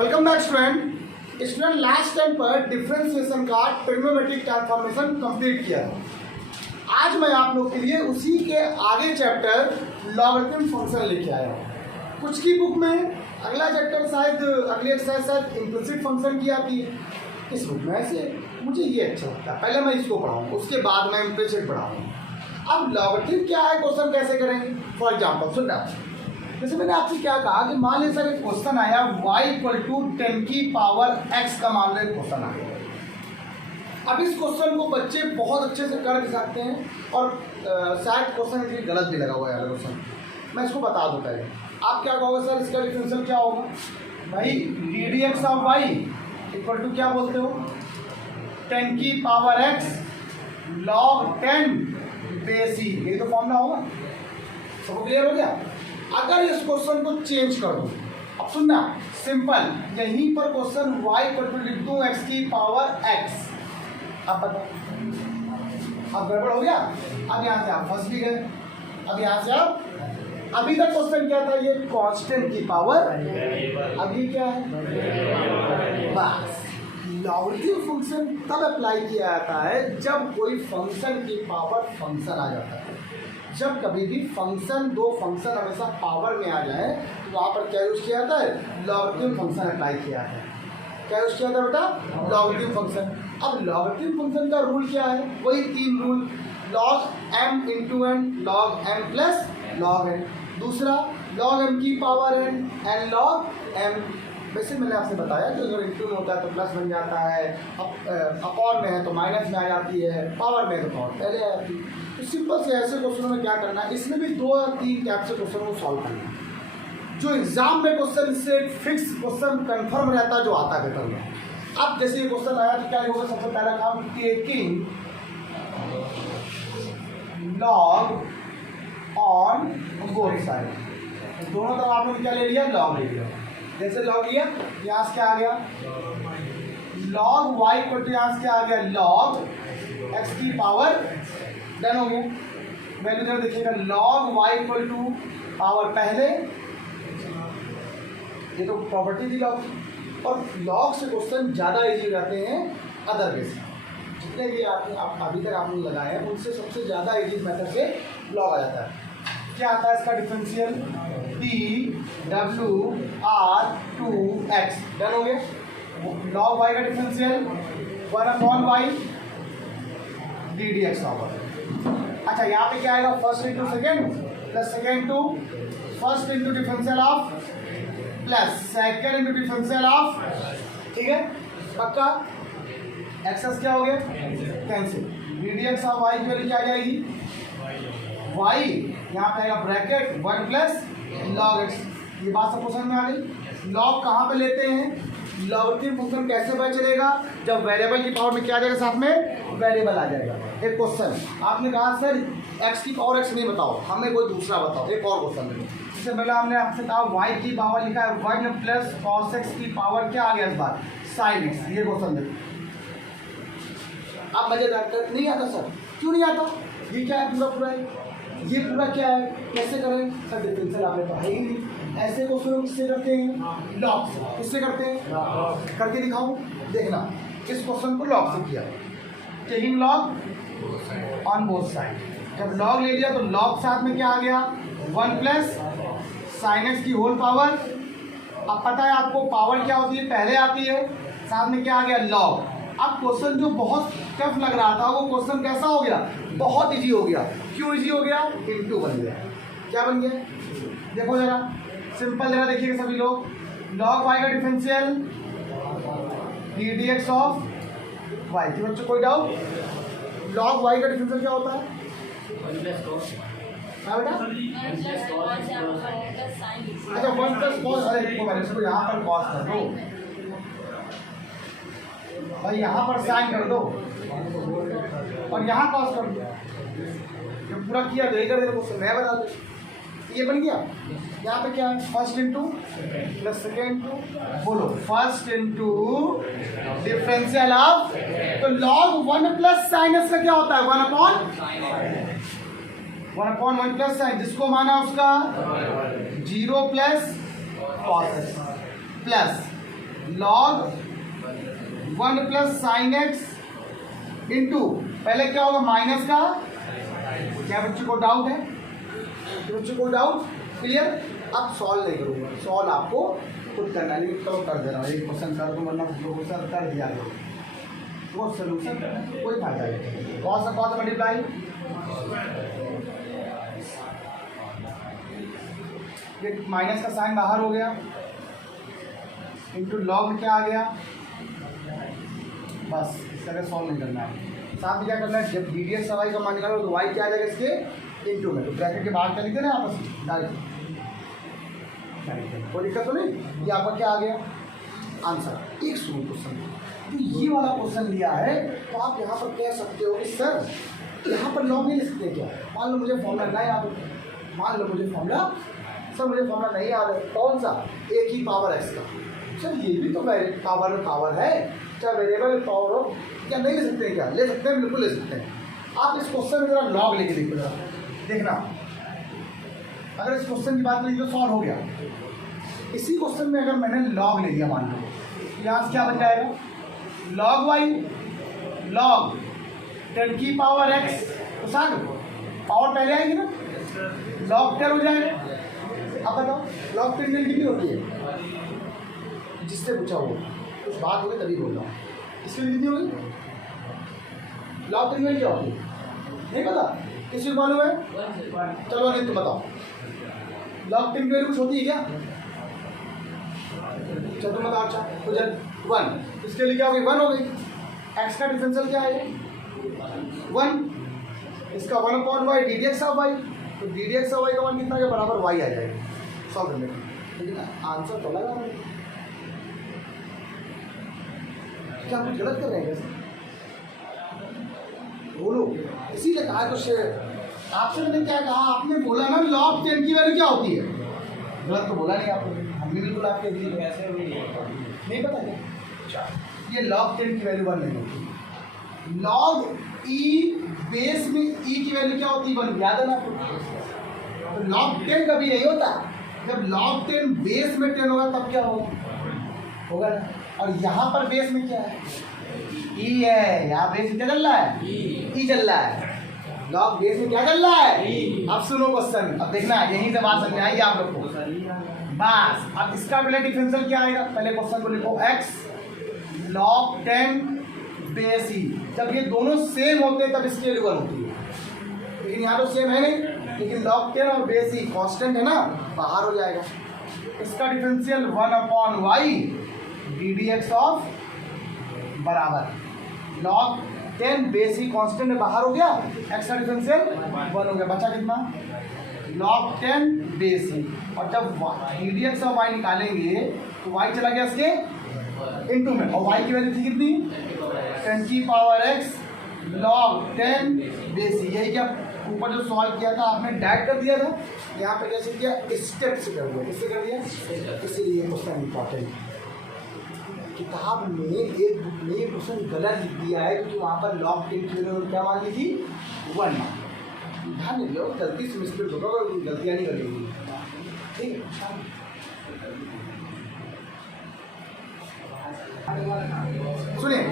Welcome back student last time पर differentiation का trigonometric transformation complete किया था। आज मैं आप लोग के लिए उसी के आगे चैप्टर लॉगरिथम फंक्शन लेके आया हूँ। कुछ की बुक में अगला चैप्टर शायद अगली एक्सरसाइज शायद इम्प्लिसिट फंक्शन की आती है। इस बुक में ऐसे मुझे ये अच्छा लगता है, पहले मैं इसको पढ़ाऊँ उसके बाद मैं इम्प्लिसिट पढ़ाऊँ। अब लॉगरिथम क्या है, क्वेश्चन कैसे करेंगे। फॉर एग्जाम्पल सुनना, जैसे मैंने आपसे क्या कहा कि मान लीजिए सर एक क्वेश्चन आया y इक्वल टू 10 की पावर x का मान लो एक क्वेश्चन आया। अब इस क्वेश्चन को बच्चे बहुत अच्छे से कर भी सकते हैं और शायद क्वेश्चन इसलिए गलत भी लगा हुआ है क्वेश्चन। मैं इसको बता दूँ पहले, आप क्या कहोगे सर इसका डिफरेंशियल क्या होगा। भाई d d x of y equal to क्या बोलते हो 10 की power x log 10 base e, यही तो फॉर्मूला होगा। सबको क्लियर हो गया। अगर इस क्वेश्चन को चेंज कर दूं, अब सुनना सिंपल, यहीं पर क्वेश्चन y इक्वल टू लिख दूं x की पावर x। अब बताओ अब गड़बड़ हो गया। अब यहाँ से आप फंस भी गए। अब यहाँ से आप अभी तक क्वेश्चन क्या था, ये कांस्टेंट की पावर, अभी क्या है बस। लॉगरिथम फंक्शन तब अप्लाई किया जाता है जब कोई फंक्शन की पावर फंक्शन आ जाता है। जब कभी भी फंक्शन दो फंक्शन हमेशा पावर में आ जाए तो वहाँ पर क्या यूज़ किया जाता है, लॉगरिथम फंक्शन अप्लाई किया है। क्या यूज़ किया था बेटा, लॉगरिथम फंक्शन। अब लॉगरिथम फंक्शन का रूल क्या है, वही तीन rule, log m into n, log m plus log n. दूसरा लॉग एम की पावर एन लॉग एम। वैसे मैंने आपसे बताया कि अगर इंटू में होता है तो प्लस बन जाता है, अपॉन में है तो माइनस में आ जाती है, पावर में है तो पावर पहले आ जाती है। तो सिंपल से ऐसे क्वेश्चनों में क्या करना है, इसमें भी 2 या 3 टाइप से क्वेश्चन को सॉल्व करना है। जो एग्जाम में क्वेश्चन इससे फिक्स क्वेश्चन कंफर्म रहता है जो आता है पेपर में। अब जैसे ये क्वेश्चन आया तो क्या होगा, सबसे पहला काम taking log on both side. दोनों तरफ आपने क्या ले लिया, लॉग ले लिया। जैसे लॉग लिया, यहाँ से क्या आ गया लॉग y इक्वल टू, यहाँ से क्या आ गया लॉग x की पावर, डन हो गया। वैल्यू जब देखिएगा log y equal to power पहले, ये तो प्रॉपर्टी थी लॉग, और लॉग से क्वेश्चन ज़्यादा इजी हो जाते हैं अदर वे से। जितने ये आप अभी तक आपने लगाए हैं उनसे सबसे ज़्यादा इजी मेथड से लॉग आ जाता है। क्या आता है इसका डिफरेंशियल, डी डब्ल्यू आर 2x, डन हो गया। लॉग y का differential 1/y d d x power. अच्छा यहाँ पे क्या आएगा, first into second plus second to first into differential of plus second into differential of, ठीक है पक्का। एक्सेस क्या हो गया cancel, d d x of y की वैल्यू क्या आ जाएगी वाई, यहाँ पे आएगा ब्रैकेट 1 प्लस लॉग एक्स। ये बात सबको समझ में आ गई। लॉग कहाँ पे लेते हैं, लॉगरिथम फंक्शन कैसे पता चलेगा, जब वेरिएबल की पावर में क्या आ जाएगा, साथ में वेरिएबल आ जाएगा। एक क्वेश्चन आपने कहा सर x की पावर x नहीं बताओ, हमें कोई दूसरा बताओ। एक और क्वेश्चन देखो, इससे पहले हमने आपसे कहा y की पावर लिखा है 1 प्लस cos x की पावर क्या आ गया इस बार sin x। ये क्वेश्चन देखो, अब मजेदार नहीं आता सर, क्यों नहीं आता, ये क्या है पूरा पूरा ये पूरा क्या है, कैसे करें सर, डिफरेंशियल आपने पढ़ा ही नहीं। ऐसे क्वेश्चन किससे करते हैं, लॉग से। किससे करते हैं, करके दिखाऊं, देखना। इस क्वेश्चन को लॉग से किया, taking log on both side. जब लॉग ले लिया तो लॉग साथ में क्या आ गया 1 प्लस साइन एक्स की होल पावर। अब पता है आपको पावर क्या होती है, पहले आती है, साथ में क्या आ गया लॉग। अब क्वेश्चन जो बहुत टफ लग रहा था वो क्वेश्चन कैसा हो गया, बहुत इजी हो गया। क्यों इजी हो गया, इंटू बन गया। क्या बन गया, देखो जरा सिंपल, जरा देखिएगा सभी लोग। लॉग वाई का differential d d x of y, की बच्चों कोई डाउट, लॉग वाई का डिफरेंशियल क्या होता है, हाँ बेटा अच्छा 1 प्लस कॉस। अरे इसको यहाँ पर कॉस कर दो और यहाँ पर साइन कर दो और यहाँ कॉस कर दो। जब पूरा किया तो कर दे, क्वेश्चन मैं बता दो। ये बन गया। यहाँ पे क्या है, first into plus second to, बोलो फर्स्ट इंटू डिफरेंशियल ऑफ, तो लॉग 1 प्लस साइन एक्स का क्या होता है 1/1 प्लस साइन, जिसको माना उसका 0 plus cos x plus log 1 plus sine x into, पहले क्या होगा माइनस का, क्या बच्चों को डाउट है? बच्चों को डाउट क्लियर? अब सॉल्व नहीं करूँगा, सॉल्व आपको खुद करना है, तो कर दे रहा हूँ, एक क्वेश्चन कर दूँ वरना क्वेश्चन कर दिया करो, वो सोल्यूशन करना कोई फायदा नहीं। कौन सा मल्टीप्लाई, ये माइनस का साइन बाहर हो गया, इंटू लॉग में क्या आ गया, बस इस तरह सॉल्व नहीं करना है। साथ में क्या करना है, जब डी डी एक्स वाई का मान निकालो तो वाई क्या आ जाएगा इसके इंटू में, तो ब्रैकेट के बाहर क्या लिखते ना आपस में डायरेक्ट, कोई दिक्कत तो नहीं। ये आपका क्या आ गया आंसर। एक सुनो क्वेश्चन, तो ये वाला क्वेश्चन लिया है तो आप यहाँ पर कह सकते हो कि सर यहाँ पर लॉग नहीं लिख सकते क्या? मान लो मुझे फॉर्मूला नहीं याद है, मान लो मुझे फॉर्मूला, सर मुझे फॉर्मूला नहीं याद है, कौन सा, एक ही पावर एक्स का, सर ये भी तो पावर में पावर है, चाहे वेरिएबल पावर हो, क्या नहीं ले सकते हैं? क्या ले सकते हैं, बिल्कुल ले सकते हैं। आप इस क्वेश्चन में जरा लॉग लेके देखो, जरा देखना, अगर इस क्वेश्चन की बात करें तो सॉल्व हो गया। इसी क्वेश्चन में अगर मैंने लॉग ले लिया मान लो, यहाँ से क्या बन जाएगा, लॉग वाई लॉग 10 की पावर एक्स, तो सर पावर पहले आएगी ना, लॉग 10 हो जाएगा। अब बताओ लॉग 10 में कितनी होती है, जिससे पूछा हो कुछ बात होगी तभी बोल रहा हूँ, इसके लिए कितनी होगी, लॉग 10 में क्या होती है नहीं पता, किसी को मालूम है? चलो नहीं तो बताओ, लॉग 10 में कुछ होती है क्या? चलो तुम बताओ। अच्छा तो जब 1, इसके लिए क्या हो गई, 1 हो गई, एक्स का डिफरेंशियल क्या है 1, इसका 1/y d d x of y, तो d d x of y का मान कितना है, बराबर y आ जाएगा, सॉल्व करने का। लेकिन आंसर तो लगा नहीं, क्या हम कुछ गलत कर रहे हैं? बोलो, इसीलिए कहा तो आपसे मैंने क्या कहा, आपने बोला ना लॉग 10 की वैल्यू क्या होती है, गलत तो बोला नहीं आपने, हम भी बिल्कुल आपके दिए ऐसे नहीं पता क्या, ये लॉग 10 की वैल्यू 1 नहीं होती, लॉग ई बेस में ई की वैल्यू क्या होती है 1, याद है ना आपको? तो लॉग 10 कभी नहीं होता, जब लॉग 10 बेस में 10 होगा तब क्या होगा ना, और यहाँ पर बेस में क्या है, ई है, यहाँ बेस क्या चल रहा है, ई चल रहा है, लॉग बेस में क्या चल रहा है, अब सुनो क्वेश्चन, अब देखना यहीं से बात समझ आएगी आप लोग को बस। अब इसका पहले डिफरेंशियल क्या आएगा, पहले क्वेश्चन को लिखो x log 10 बेस ई, जब ये दोनों सेम होते हैं तब इसकी वैल्यू 1 होती है, लेकिन यहाँ तो सेम है नहीं, लेकिन log 10 और बेस ई कांस्टेंट है ना, बाहर हो जाएगा। इसका differential 1/y d d x of बराबर log 10 बेस ई कांस्टेंट बाहर हो गया, x का डिफरेंशियल 1 हो गया, बचा कितना log 10 बेस ई, और जब D d x of y निकालेंगे तो y चला गया इसके इनटू में, और y की वैल्यू थी कितनी 10 की power x log 10 base e, यही क्या ऊपर जो सॉल्व किया था आपने डायरेक्ट कर दिया था, यहाँ पे कैसे किया, स्टेप से कर दिया, किससे कर दिया, इसीलिए क्वेश्चन इंपॉर्टेंट। किताब में एक बुक में क्वेश्चन गलत लिख दिया है क्योंकि वहाँ पर लॉग 10 की वैल्यू क्या मान ली थी 1, ध्यान नहीं लो, गलती से मिस्टेक होगा और गलतियाँ नहीं करेंगी, ठीक है। सुनिए,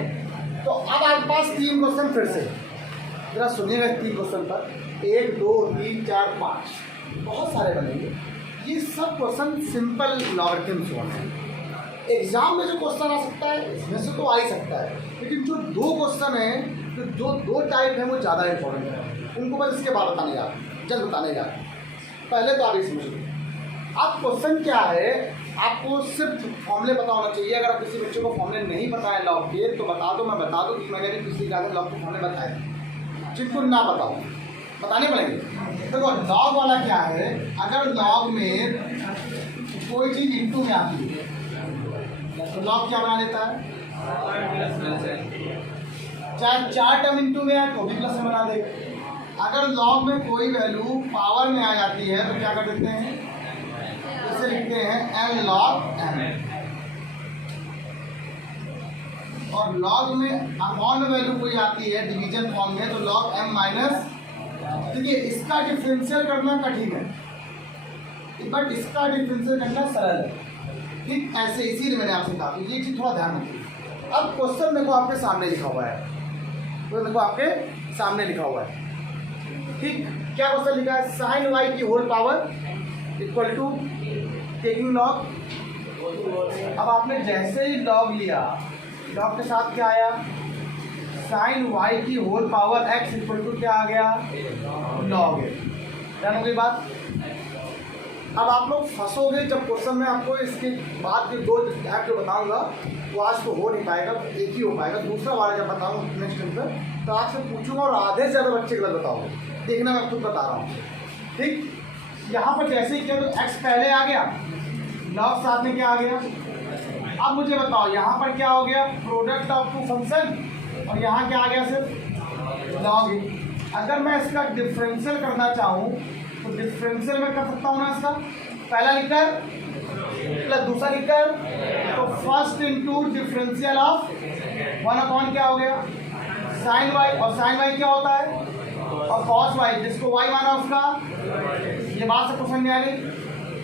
तो अब आपके पास 3 क्वेश्चन फिर से जरा सुनिएगा, 3 क्वेश्चन पर 1 2 3 4 5 बहुत सारे बनेंगे, ये सब क्वेश्चन सिंपल लॉगरिथम्स होने हैं। एग्जाम में जो क्वेश्चन आ सकता है इसमें से तो आ ही सकता है, लेकिन जो 2 क्वेश्चन हैं, जो 2 टाइप हैं वो ज़्यादा इंपॉर्टेंट है, उनको बस इसके बाद बताने जा रहे हैं, जल्द बताने जा रहे हैं। पहले तो आप ये समझिए, अब क्वेश्चन क्या है, आपको सिर्फ फॉर्मूले पता होना चाहिए। अगर आप किसी बच्चे को फॉर्मूले नहीं पता है लॉग के तो बता दो, मैं बता दूँ कि मैंने भी पिछली क्लास में लॉग के फॉर्मूले बताए, जिनको ना बताओ बताने पड़ेंगे। देखो लॉग वाला क्या है, अगर लॉग में कोई चीज़ इंटू में आती है तो लॉग क्या बना देता है, चाहे 4 टर्म इंटू में आए तो भी प्लस में बना देगा। अगर लॉग में कोई वैल्यू पावर में आ जाती है तो क्या कर देते हैं, इसे लिखते हैं n log m, और लॉग में अपॉन वैल्यू कोई आती है डिवीजन फॉर्म में तो log m माइनस। देखिए इसका डिफरेंशियल करना कठिन है बट इसका डिफरेंशियल करना सरल है। ठीक, ऐसे इसीलिए मैंने आपसे कहा कि ये चीज़ थोड़ा ध्यान रखिए। अब क्वेश्चन देखो आपके सामने लिखा हुआ है, तो देखो आपके सामने लिखा हुआ है, ठीक, क्या क्वेश्चन लिखा है, साइन वाई की whole power equal to taking log. अब आपने जैसे ही लॉग लिया, लॉग के साथ क्या आया, साइन वाई की whole power x equal to क्या आ गया, लॉग है। जानो कोई बात। अब आप लोग फंसोगे जब क्वेश्चन में आपको इसके बाद के दो टाइप जो बताऊंगा वो आज तो हो नहीं पाएगा, एक ही हो पाएगा, दूसरा वाला जब बताऊंगा नेक्स्ट टाइम पर तो आपसे पूछूंगा और आधे से ज़्यादा बच्चे गलत बताओगे, देखना मैं खुद बता रहा हूँ। ठीक, यहाँ पर जैसे ही किया तो एक्स पहले आ गया, लॉग साथ में क्या आ गया। अब मुझे बताओ यहाँ पर क्या हो गया, प्रोडक्ट ऑफ टू फंक्शन, और यहाँ क्या आ गया सिर्फ लॉग ही। अगर मैं इसका डिफरेंशियल करना चाहूँ तो डिफरेंशियल में कर सकता हूँ ना, इसका पहला लिखकर प्लस दूसरा लिखकर, तो फर्स्ट इनटू डिफरेंशियल ऑफ 1/, क्या हो गया साइन वाई, और साइन वाई क्या होता है, और कॉस वाई, जिसको वाई माना उसका, ये बात से क्वेश्चन में आ गई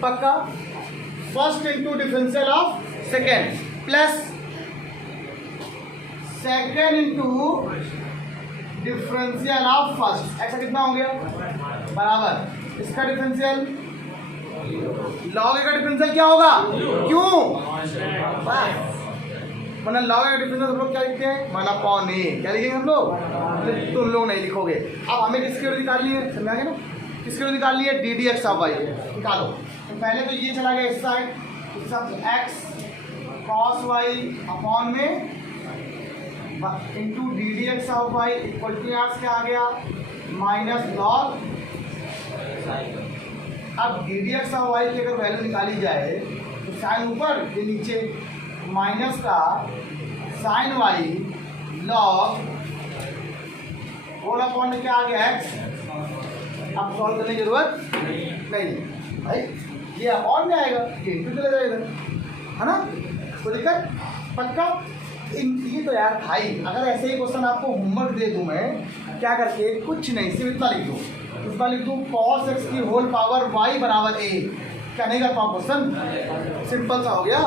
पक्का। First into differential of second plus second into differential of first, ऐसा कितना हो गया बराबर इसका डिफरेंशियल, लॉग का डिफरेंशियल क्या होगा, क्यों वरना लॉग का डिफरेंशियल हम लोग क्या लिखते हैं, माना पॉन ए, क्या लिखेंगे हम लोग, तुम लोग नहीं लिखोगे। अब हमें किसके लिए निकाल लिए, समझ गए ना, किसके लिए निकाल लिए, d d x of y निकालो। तो पहले तो ये चला गया इस साइड, इस side x cos y upon में into d d x of y equal to यहाँ क्या आ गया माइनस लॉग। अब d d x of y की अगर वैल्यू निकाली जाए तो साइन ऊपर ये नीचे, माइनस का sign y log whole upon में क्या आ गया एक्स। अब सॉल्व करने की जरूरत नहीं भाई, ये अपॉन में आएगा, ये इंटू चला जाएगा, है ना, तो दिक्कत पक्का। ये तो यार भाई अगर ऐसे ही क्वेश्चन आपको होमवर्क दे दूं मैं क्या करके, कुछ नहीं सिर्फ इतना लिख दूँ, इसका लिख दूँ कॉस एक्स की होल पावर वाई बराबर ए, क्या नहीं कर पाऊँ क्वेश्चन, सिंपल सा हो गया,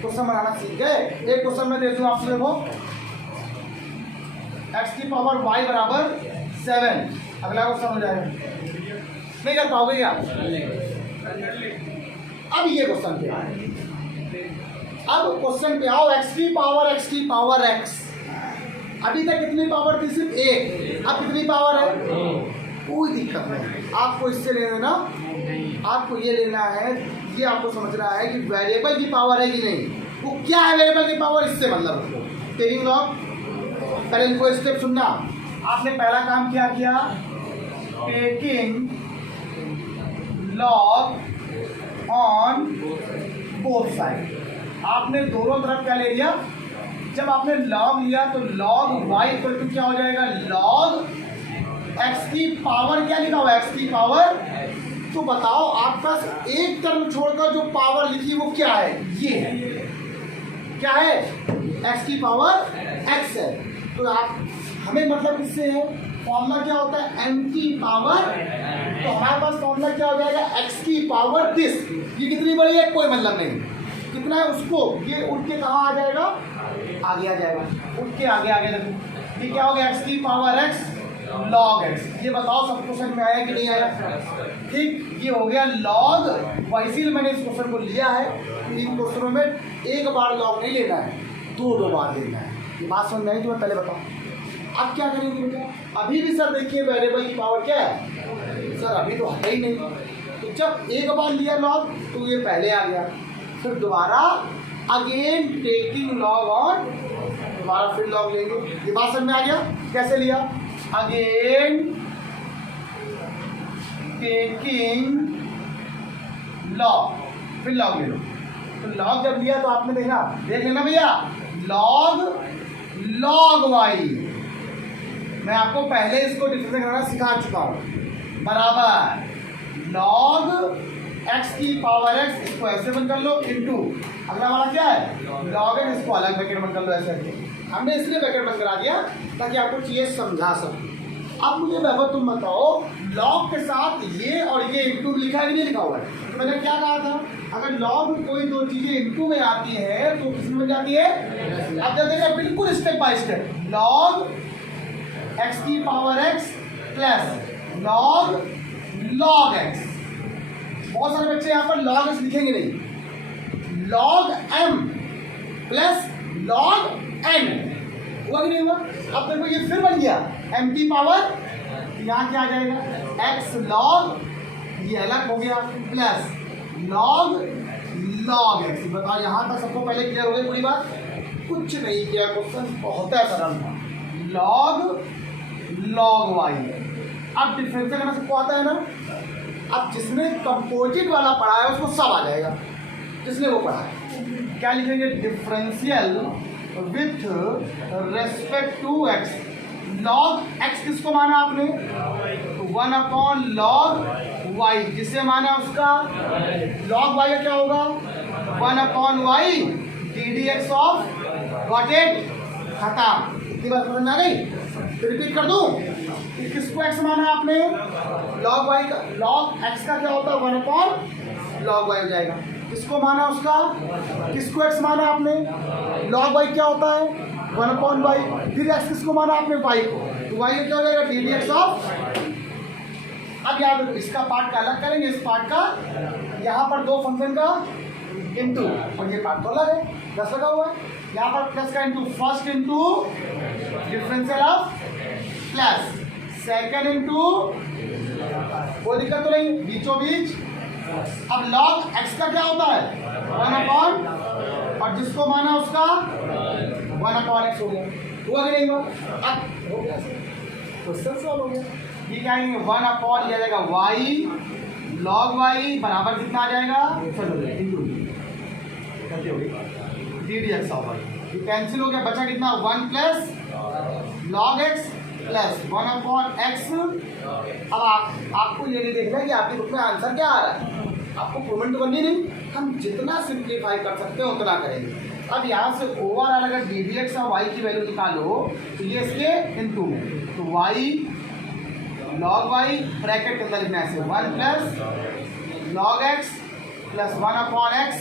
क्वेश्चन बनाना सीख गए। एक क्वेश्चन में दे दूँ आपसे, देखो एक्स की पावर वाई बराबर 7, अगला क्वेश्चन हो जाएगा, नहीं कर पाओगे क्या। अब ये क्वेश्चन क्या है, अब क्वेश्चन पे आओ, एक्स की पावर एक्स, अभी तक कितनी पावर थी, सिर्फ एक, अब कितनी पावर है, कोई दिक्कत नहीं, आपको इससे ले लेना, आपको ये लेना है, ये आपको समझना है कि वेरिएबल की पावर है कि नहीं, वो क्या है वेरिएबल की पावर, इससे मतलब उसको टेकिंग लॉग। पहले इनको स्टेप सुनना, आपने पहला काम क्या किया, taking log on both side, आपने दोनों तरफ क्या ले लिया, जब आपने लॉग लिया तो लॉग वाई इक्वल टू क्या हो जाएगा, लॉग एक्स की पावर, क्या लिखा हुआ है एक्स की पावर, तो बताओ आपका एक टर्म छोड़कर जो पावर लिखी वो क्या है, ये है, क्या है एक्स की पावर एक्स है। तो आप हमें मतलब किससे है, फॉर्मूला क्या होता है एम की पावर, तो हमारे पास फॉर्मूला क्या हो जाएगा एक्स की पावर दिस, ये कितनी बड़ी है कोई मतलब नहीं, कितना है उसको, ये उठ के कहाँ आ जाएगा, आगे आ जाएगा, उठ के आगे आगे देखो, ये क्या हो गया एक्स की पावर एक्स लॉग एक्स। ये बताओ सब क्वेश्चन में आया कि नहीं आया, ठीक, ये हो गया लॉग, इसीलिए मैंने इस क्वेश्चन को लिया है, इन क्वेश्चनों में एक बार लॉग नहीं लेना है, दो बार लेना है, ये बात समझ में आई तो मैं पहले बताऊँ। अब क्या करेंगे बेटा, अभी भी सर देखिए वेरिएबल की पावर क्या है, सर अभी तो है ही नहीं, तो जब एक बार लिया लॉग तो ये पहले आ गया, फिर दोबारा अगेन टेकिंग लॉग ऑन, दोबारा फिर लॉग लेंगे, ये बात समझ में आ गया कैसे लिया, अगेन टेकिंग लॉग, फिर लॉग ले लो, तो लॉग जब लिया तो आपने देखा, देख लेना भैया, लॉग वाई, मैं आपको पहले इसको डिफरेंस करना सिखा चुका हूँ, बराबर लॉग एक्स की पावर एक्स, इसको ऐसे बंद कर लो इनटू, अगला वाला क्या है लॉग एक्स, इसको अलग ब्रैकेट बंद कर लो ऐसे, हमने इसलिए ब्रैकेट बंद करा दिया ताकि आपको चीज़ें समझा सकूं। अब मुझे वैभव तुम बताओ, लॉग के साथ ये और ये इंटू लिखा है कि नहीं लिखा हुआ है, तो मैंने क्या कहा था अगर लॉग में कोई दो चीजें इनटू में आती है तो किसमें बन जाती है? अब जब देखिए बिल्कुल step by step, log x की power x plus log x. बहुत सारे बच्चे यहाँ पर लॉग एक्स लिखेंगे नहीं, log m plus log n, हुआ कि नहीं हुआ? अब देखो ये फिर बन गया एम की पावर, यहाँ क्या आ जाएगा एक्स लॉग, ये अलग हो गया, प्लस लॉग एक्स। बताओ यहाँ तक सबको पहले क्लियर हो गई पूरी बात? कुछ नहीं किया, क्वेश्चन बहुत है सरल था। Log Y. अब डिफरेंशियल करना सबको आता है ना? अब जिसने कंपोजिट वाला पढ़ा है उसको सब आ जाएगा, जिसने वो पढ़ा है। क्या लिखेंगे? Differential with respect to x. Log x किसको माना आपने? 1/log वाई, जिसे माना उसका लॉग वाई का क्या होगा? 1/y ddx of got it, खत्म। इतनी बात समझ में आ गई? तो रिपीट कर दूं, किसको एक्स माना आपने? लॉग वाई का, लॉग एक्स का क्या होता है? 1/log वाई हो जाएगा। किसको माना उसका? किसको एक्स माना आपने? लॉग वाई क्या होता है? 1/y। फिर एक्स किसको माना आपने? वाई को, तो वाई क्या हो जाएगा? ddx of. अब याद रखो इसका पार्ट का अलग करेंगे, इस पार्ट का यहाँ पर दो फंक्शन का इनटू, और ये पार्ट तो अलग है, प्लस लगा हुआ है यहाँ पर, प्लस का into, first into differential of plus, second into, कोई दिक्कत तो नहीं, बीचों बीच। अब लॉग एक्स का क्या होता है? 1/, और जिसको माना उसका 1/x हो गया, हुआ कि नहीं हुआ? अब हो गया क्वेश्चन सॉल्व हो गया। ये क्या है? 1/, लिया जाएगा वाई, लॉग वाई बराबर कितना आ जाएगा? ddx of y. ये कैंसिल हो गया, बचा कितना? 1 plus log x plus 1/x। अब आपको ये नहीं देखना है कि आपकी बुक में आंसर क्या आ रहा है, आपको प्रूवमेंट तो करनी नहीं, हम जितना सिंप्लीफाई कर सकते हैं उतना करेंगे। अब यहाँ से ओवरऑल अगर ddx और y की वैल्यू निकालो तो ये इसके इनटू में, तो y log y ब्रैकेट के अंदर लिखना है 1 plus log x plus 1/x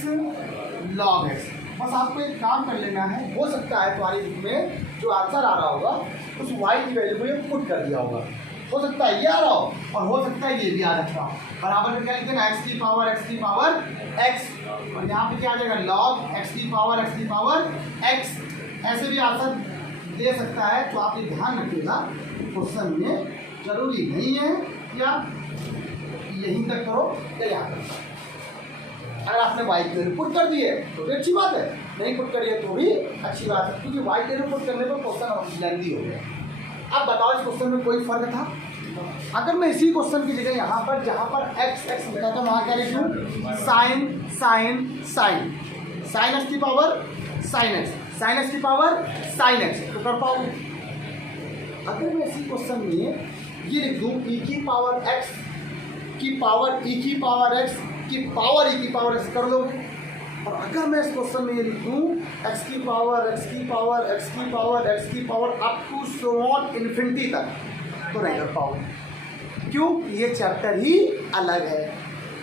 log x। बस आपको एक काम कर लेना है, हो सकता है तुम्हारी बुक में जो आंसर आ रहा होगा उस y की वैल्यू को ये पुट कर दिया होगा, हो सकता है ये आ रहा हो और हो सकता है ये भी आ रखा हो। बराबर में क्या लिखते हैं? x की पावर x, और यहाँ पे क्या आ जाएगा? log x की पावर x। ऐसे भी आंसर दे सकता है, तो आप ये ध्यान रखिएगा क्वेश्चन में जरूरी नहीं है या यहीं तक करो या यहाँ तक। अगर आपने y की वैल्यू पुट कर दी है तो भी अच्छी बात है, नहीं पुट करिए तो भी अच्छी बात है, क्योंकि y की वैल्यू पुट करने पर क्वेश्चन लेंदी हो गया। अब बताओ इस क्वेश्चन में कोई फर्क था? अगर मैं इसी क्वेश्चन की जगह यहाँ पर जहाँ पर x लिखा था वहाँ क्या लिखूँ? साइन x की पावर साइन x की पावर साइन x, तो कर पाओगे? अगर मैं इसी क्वेश्चन में ये लिख दूँ e की पावर x की पावर e की पावर x की पावर e की पावर x, कर लोगे? और अगर मैं इस क्वेश्चन में ये लिखूँ x की पावर x की पावर x की पावर x की power up to so on infinity तक, तो नहीं कर पाओगे। क्यों? ये चैप्टर ही अलग है,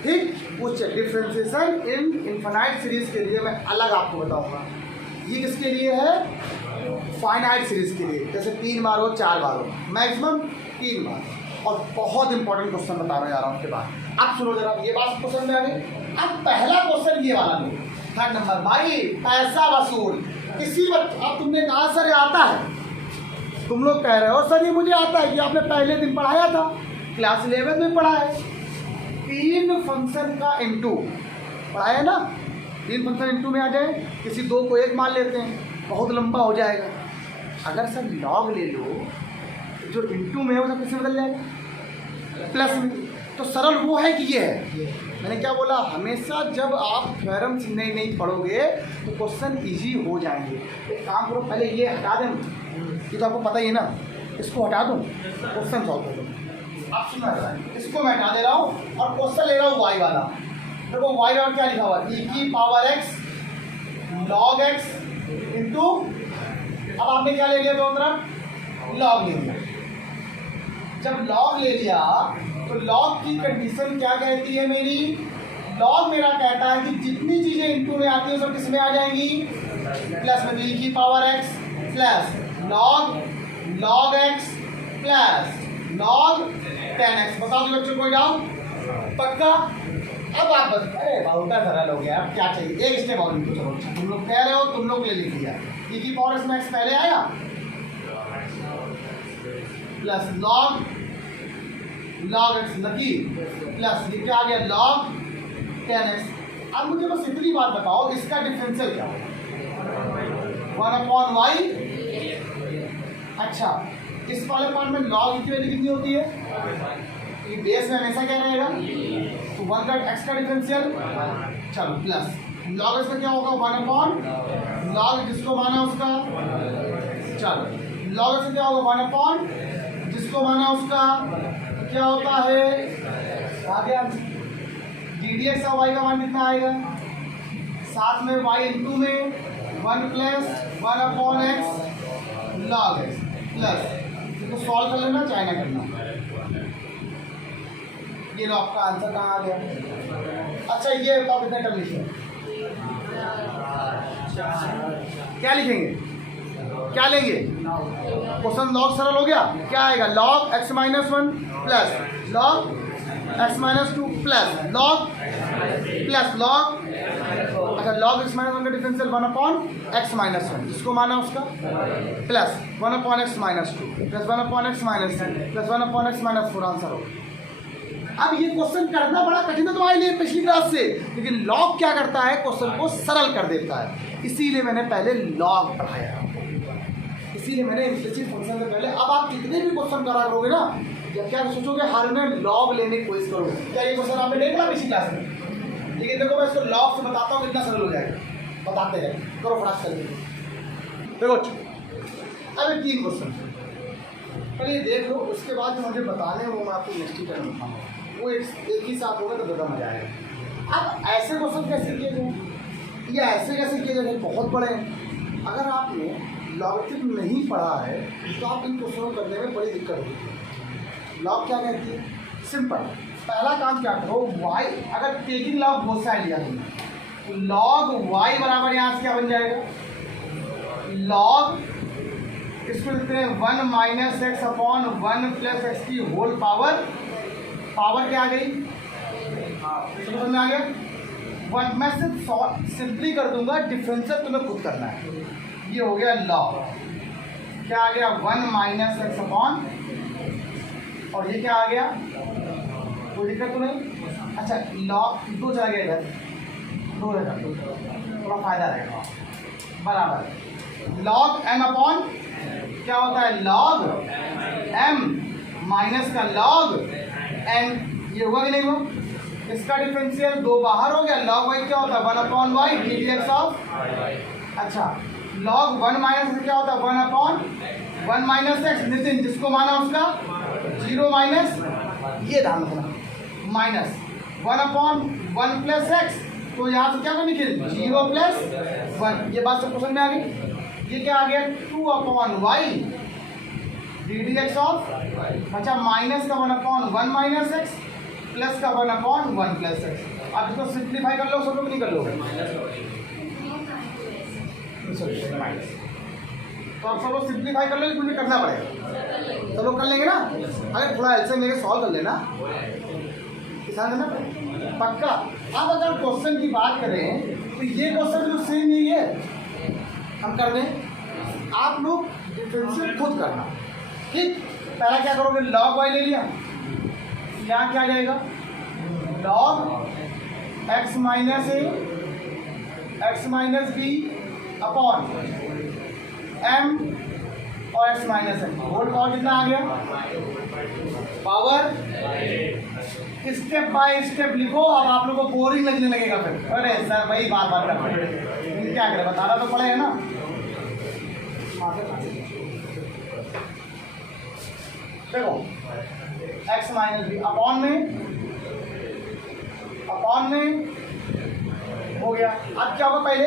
ठीक? उस डिफरेंशिएशन इन इनफाइनाइट सीरीज के लिए मैं अलग आपको बताऊंगा। ये किसके लिए है? फाइनाइट सीरीज के लिए, जैसे 3 बार हो 4 बार हो, मैक्सिमम 3 बार। और बहुत इंपॉर्टेंट क्वेश्चन बताने जा रहा हूँ उसके बाद। अब सुनो जरा, ये बात क्वेश्चन में आ गई। अब पहला क्वेश्चन ये वाला लो, 3rd नंबर, भाई पैसा वसूल। किसी वक्त अब तुमने कहा सर ये आता है, तुम लोग कह रहे हो सर ये मुझे आता है कि आपने पहले दिन पढ़ाया था, क्लास 11 में पढ़ा है। 3 फंक्शन का इनटू पढ़ाया ना, 3 फंक्शन इनटू में आ जाए, किसी 2 को 1 मान लेते हैं, बहुत लंबा हो जाएगा। अगर सर लॉग ले लो, जो इनटू में है वो सब किससे बदल जाएगा? प्लस में। तो सरल वो है कि ये है। मैंने क्या बोला? हमेशा जब आप थ्योरम्स नहीं पढ़ोगे तो क्वेश्चन इजी हो जाएंगे। एक काम करो, पहले ये हटा दें, ये तो आपको पता ही है ना, इसको हटा दूँ, क्वेश्चन सॉल्व कर दो। आप सुना रहा है, इसको मैं हटा दे रहा हूँ और क्वेश्चन ले रहा हूँ वाई वाला। देखो वाई वाला क्या लिखा हुआ है? e की power x log x into, अब आपने क्या ले लिया? दोनों तरफ लॉग ले लिया। जब लॉग ले लिया तो लॉग की कंडीशन क्या कहती है मेरी? लॉग मेरा कहता है कि जितनी चीजें इनटू में आती है सब किस में आ जाएंगी, प्लस में, e की power x plus log x plus log 10x। बताओ जी बच्चों, कोई डाउट? पक्का? अब आप बस, अरे बहुत सरल हो गया, अब क्या चाहिए, एक स्टेप और लिखो। चलो तुम लोग कह रहे हो, तुम लोग ले लिख लिया, e की पावर x में x पहले आया plus log x lucky plus ये क्या आ गया log 10x। अब मुझे बस इतनी बात बताओ, इसका डिफरेंशियल क्या होगा? 1/y। अच्छा, इस वाले पार्ट में log की वैल्यू कितनी होती है? ये बेस में हमेशा क्या रहेगा? तो 1 का x का डिफरेंशियल, चलो प्लस log x में क्या होगा? 1/log जिसको माना उसका, चलो log x में क्या होगा? 1/, जिसको माना उसका क्या होता है? आगे ddx और y का मान कितना आएगा? साथ में y इंटू में 1 plus 1/x log x plus, इसको सॉल्व कर लेना, चाहे ना करना। ये लो आपका आंसर कहाँ आ गया? अच्छा ये बताओ कितने टर्म लिखे? क्या लिखेंगे, क्या लेंगे? क्वेश्चन लॉग सरल हो गया, क्या आएगा? log x minus 1 plus log x minus 2 plus log अच्छा log x माइनस 1 का डिफरेंशियल 1/x माइनस 1 जिसको माना उसका, plus 1/x minus 2 plus 1/x minus 3 plus 1/x minus 4 answer हो। अब ये क्वेश्चन करना बड़ा कठिन है तुम्हारे लिए पिछली क्लास से, लेकिन लॉग क्या करता है? क्वेश्चन को सरल कर देता है, इसीलिए मैंने पहले लॉग पढ़ाया, इसीलिए मैंने इम्प्लिसिट फंक्शन से पहले। अब आप कितने भी क्वेश्चन करा करोगे ना, जब क्या सोचोगे हर में लॉग लेने की कोशिश करोगे। क्या ये क्वेश्चन आपने देखा पिछली क्लास में? लेकिन देखो मैं इसको लॉग से बताता हूँ कितना सरल हो जाएगा, बताते रहे, करो फटाक करके। देखो अब 3 क्वेश्चन पहले देख लो, उसके बाद जो मुझे बताने वो मैं आपको नेक्स्ट टाइम बताऊँगा, वो एक ही साथ होगा तो ज़्यादा मजा आएगा। अब ऐसे क्वेश्चन कैसे किए गए या ऐसे कैसे किए गए बहुत बड़े हैं। अगर आपने लॉगरिथम नहीं पढ़ा है तो आप इन क्वेश्चनों को करने में बड़ी दिक्कत होती है। लॉग क्या कहती है? सिंपल, पहला काम क्या करो, y अगर टेकिंग लॉग बोथ साइड लिया तो log y बराबर यहाँ से क्या बन जाएगा? log इसको लिखते हैं 1 minus x upon 1 plus x की होल पावर क्या आ गई? समझ में आ गया? मैं सिर्फ सिंपली कर दूंगा, डिफरेंशियल तुम्हें खुद करना है। ये हो गया log, क्या आ गया? 1 माइनस एक्स अपॉन, और ये क्या आ गया? कोई दिक्कत तो नहीं? अच्छा log 2 चला गया इधर, 2 थोड़ा फायदा रहेगा, बराबर log m अपॉन क्या होता है? log m माइनस का log n। ये हुआ कि नहीं हुआ? इसका डिफरेंशियल 2 बाहर हो गया, log y क्या होता है? 1/y dx ऑफ, अच्छा log 1 माइनस क्या होता है? 1/1 माइनस एक्स, नितिन जिसको माना उसका 0 माइनस, ये ध्यान रखना, माइनस 1/1 प्लस एक्स, तो यहाँ से क्या करनी थी? 0 प्लस 1। ये बात सब क्वेश्चन में आ गई। ये क्या आ गया? 2/y ddx ऑफ, अच्छा माइनस का 1/1 माइनस एक्स प्लस का 1/1 प्लस एक्स। अब इसको सिंप्लीफाई कर लो, सब लोग नहीं कर लो, तो आप सब लोग सिंप्लीफाई कर लो, इसको भी करना पड़ेगा, सब लोग कर लेंगे ना? अरे थोड़ा एल्सियम लेके सॉल्व कर लेना, किसान है ना पक्का। अब अगर क्वेश्चन की बात करें तो ये क्वेश्चन जो सेम नहीं है, हम कर दें, आप लोग डिफरेंशियल खुद करना, ठीक? पहला क्या करोगे? log y ले लिया, यहाँ क्या आ जाएगा? log x minus a x minus b upon m और x minus m, whole power कितना आ गया? पावर। स्टेप बाय स्टेप लिखो, अब आप लोगों को बोरिंग लगने लगेगा फिर, अरे सर वही बार बार करना है, क्या करें, बताना तो पड़ेगा ना। देखो x माइनस बी अपॉन में हो गया। अब क्या होगा? पहले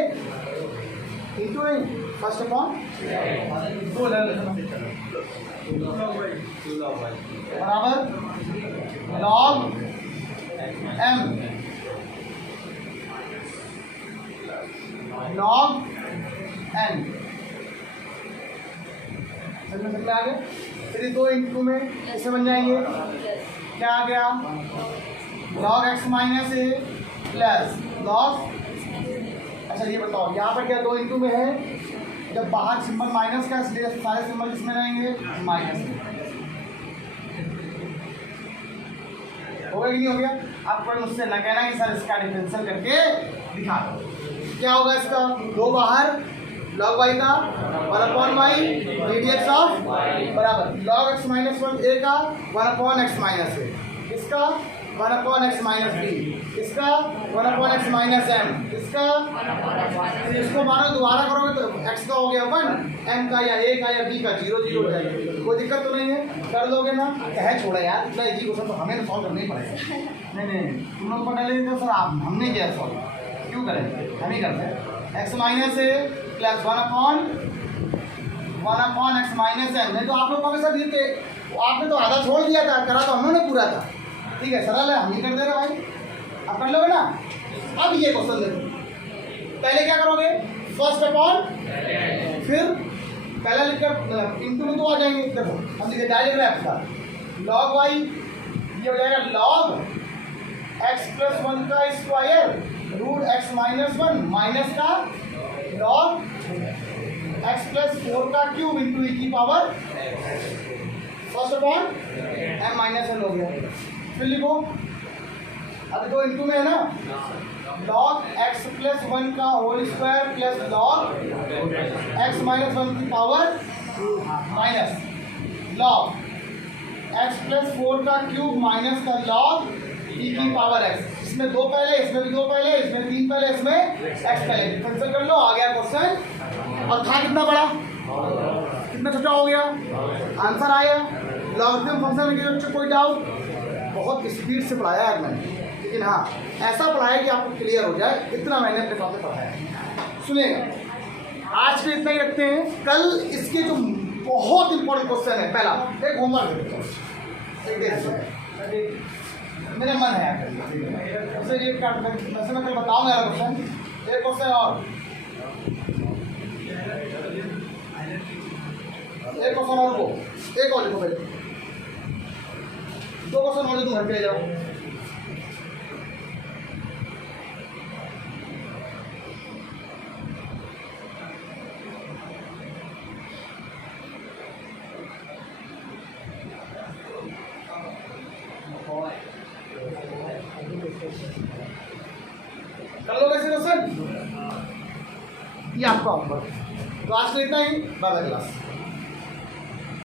इंटू नहीं, फर्स्ट अपॉन 2 बराबर log m log n। समझ में आ गया? फिर 2 इंटू में कैसे बन जाएंगे? क्या आ गया? log x माइनस ए प्लस log। अच्छा ये बताओ यहाँ पर क्या 2 इंटू में है? जब बाहर सिंबल माइनस का, इसलिए सारे सिंबल किसमें रहेंगे? माइनस में। हो गया कि नहीं हो गया? आपको मुझसे न कहना कि सर इसका डिफरेंशियल करके दिखा दो। क्या होगा इसका? 2 बाहर log y का 1/y dx ऑफ बराबर log x माइनस 1 a का 1/x माइनस a, इसका 1/x माइनस b, इसका 1/x माइनस m, इसका इसको मानो दोबारा करोगे तो x का हो गया 1, m का या a का या b का 0 0 हो जाएगा। कोई दिक्कत तो नहीं है? कर लोगे ना? कहे छोड़ा यार, इतना इजी क्वेश्चन तो हमें तो सॉल्व करना ही पड़ेगा। नहीं तुम लोग पढ़ लेते तो सर आप हमने किया सॉल्व, क्यों करें? हम ही करते हैं। x minus a plus 1/x minus m। नहीं तो आप लोग कहोगे सर ये आपने तो आधा छोड़ दिया था, करा तो हमने पूरा था। ठीक है, सरल है, हम ही कर दे रहे भाई, आप कर लोगे ना? अब ये क्वेश्चन देखो, पहले क्या करोगे? फर्स्ट अपॉन, फिर पहला लिखकर इंटू में तो आ जाएंगे। देखो हम लिखे डायरेक्ट का log y, ये हो जाएगा log x प्लस 1 का square root x minus 1 minus का log x प्लस 4 का क्यूब इंटू e की power first upon m minus n हो गया। फिर लिखो, अब 2 इंटू में है ना, log x प्लस 1 का whole square plus log x minus 1 की power minus log x plus 4 का क्यूब माइनस का log e की पावर x। इसमें 2 पहले, इसमें भी 2 पहले, इसमें 3 पहले, इसमें x पहले। डिफरेंशियल कर लो, आ गया क्वेश्चन। और था कितना बड़ा, कितना छोटा हो गया? आंसर आया। लॉगरिथम फंक्शन में बच्चों कोई डाउट? बहुत स्पीड से पढ़ाया है मैंने, लेकिन हाँ ऐसा पढ़ाया कि आपको क्लियर हो जाए, इतना मैंने अपने टॉपिक पढ़ाया। सुनिएगा, आज के इतना ही रखते हैं। कल इसके जो बहुत इंपॉर्टेंट क्वेश्चन है, पहला एक होमवर्क मेरा मन है उसे ये वैसे मैं कल बताऊंगा क्वेश्चन। एक क्वेश्चन और, एक क्वेश्चन और को, एक और लिखो पहले, 2 क्वेश्चन और तुम घर पे जाओ। कर लो कैसे क्वेश्चन? ये आपका होमवर्क। तो आज के इतना ही, बाय बाय क्लास।